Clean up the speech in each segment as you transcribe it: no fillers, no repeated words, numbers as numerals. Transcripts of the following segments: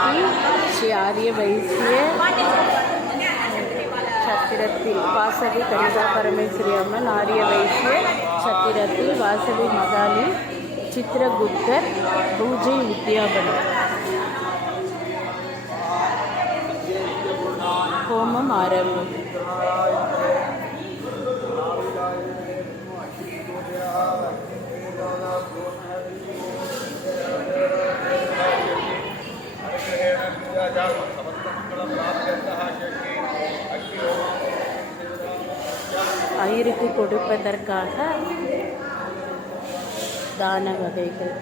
की श्री आर्य वैश्य छत्रத்தில் வாசவி கனிதா பரமேஸ்வரி அம்மன், ஆரிய வைசிய சத்திரத்தில் வாசவி மகாலி, சித்திரகுப்தர் பூஜை உத்தியாபனம். ஹோமம் ஆரம்பம். ஐயருக்கு கொடுப்பதற்காக தான வகைகள்.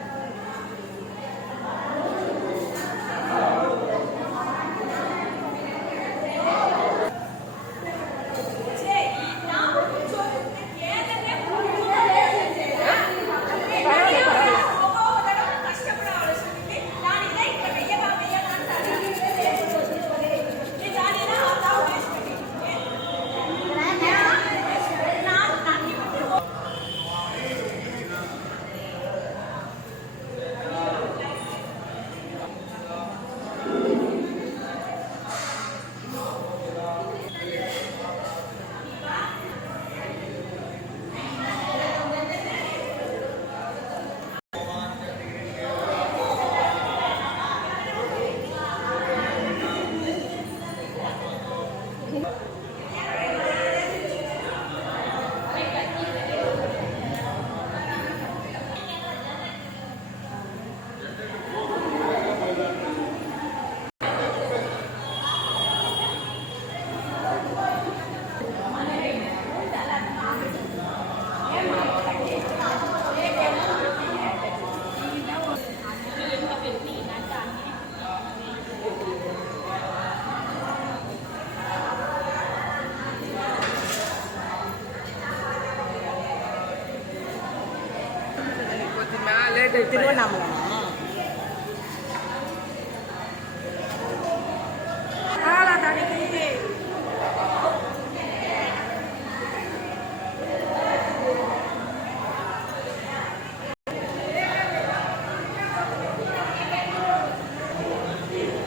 திருவண்ணாமலை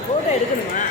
போட்டோ எடுக்கணுமா?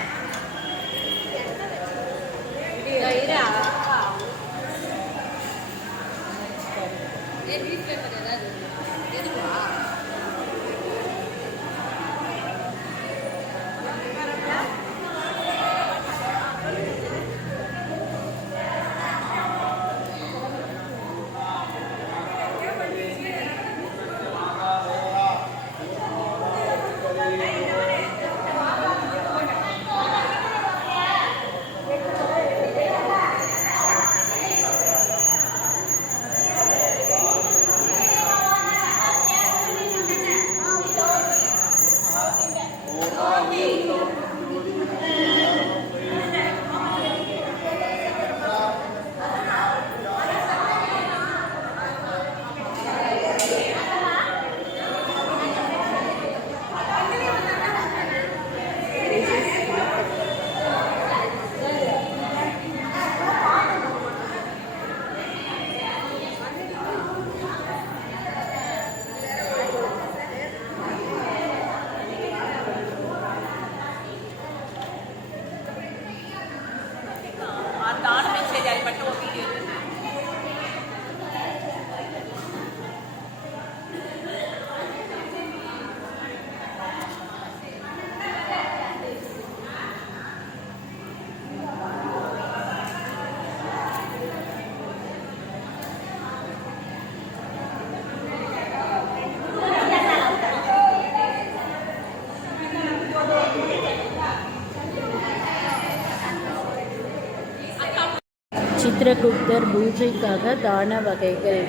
சித்திரகுப்தர் பூஜைக்காக தான வகைகள்.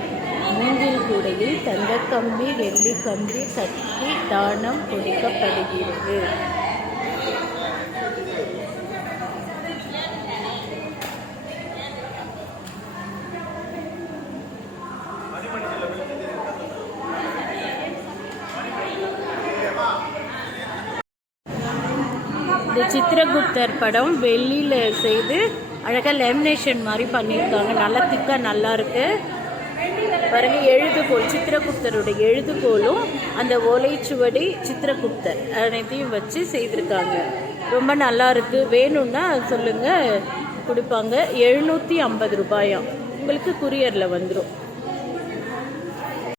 மூங்கில் கூடையில் தங்கக்கம்பி, வெள்ளிக்கம்பி கட்டி தானம் கொடுக்கப்படுகிறது. இந்த சித்திரகுப்தர் படம் வெள்ளியில் செய்து அழகாக லேமினேஷன் மாதிரி பண்ணியிருக்காங்க. நல்லா திக்காக நல்லா இருக்குது. பாருங்கள், எழுதுகோல் சித்திரகுப்தருடைய எழுதுகோலும் அந்த ஓலைச்சுவடி சித்திரகுப்தர் அனைத்தையும் வச்சு செய்திருக்காங்க. ரொம்ப நல்லா இருக்குது. வேணும்னா சொல்லுங்கள், கொடுப்பாங்க. 750 ரூபாயாம். உங்களுக்கு குரியரில் வந்துடும்.